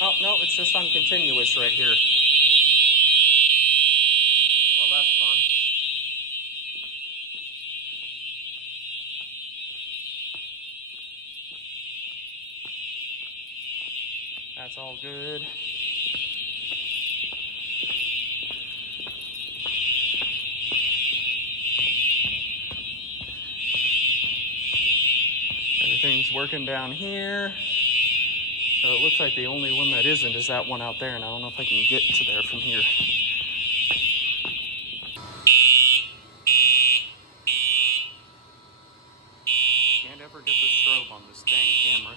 Oh, no, it's just on continuous right here. Well, that's fun. That's all good. Everything's working down here. So it looks like the only one that isn't is that one out there, and I don't know if I can get to there from here. Can't ever get the strobe on this dang camera.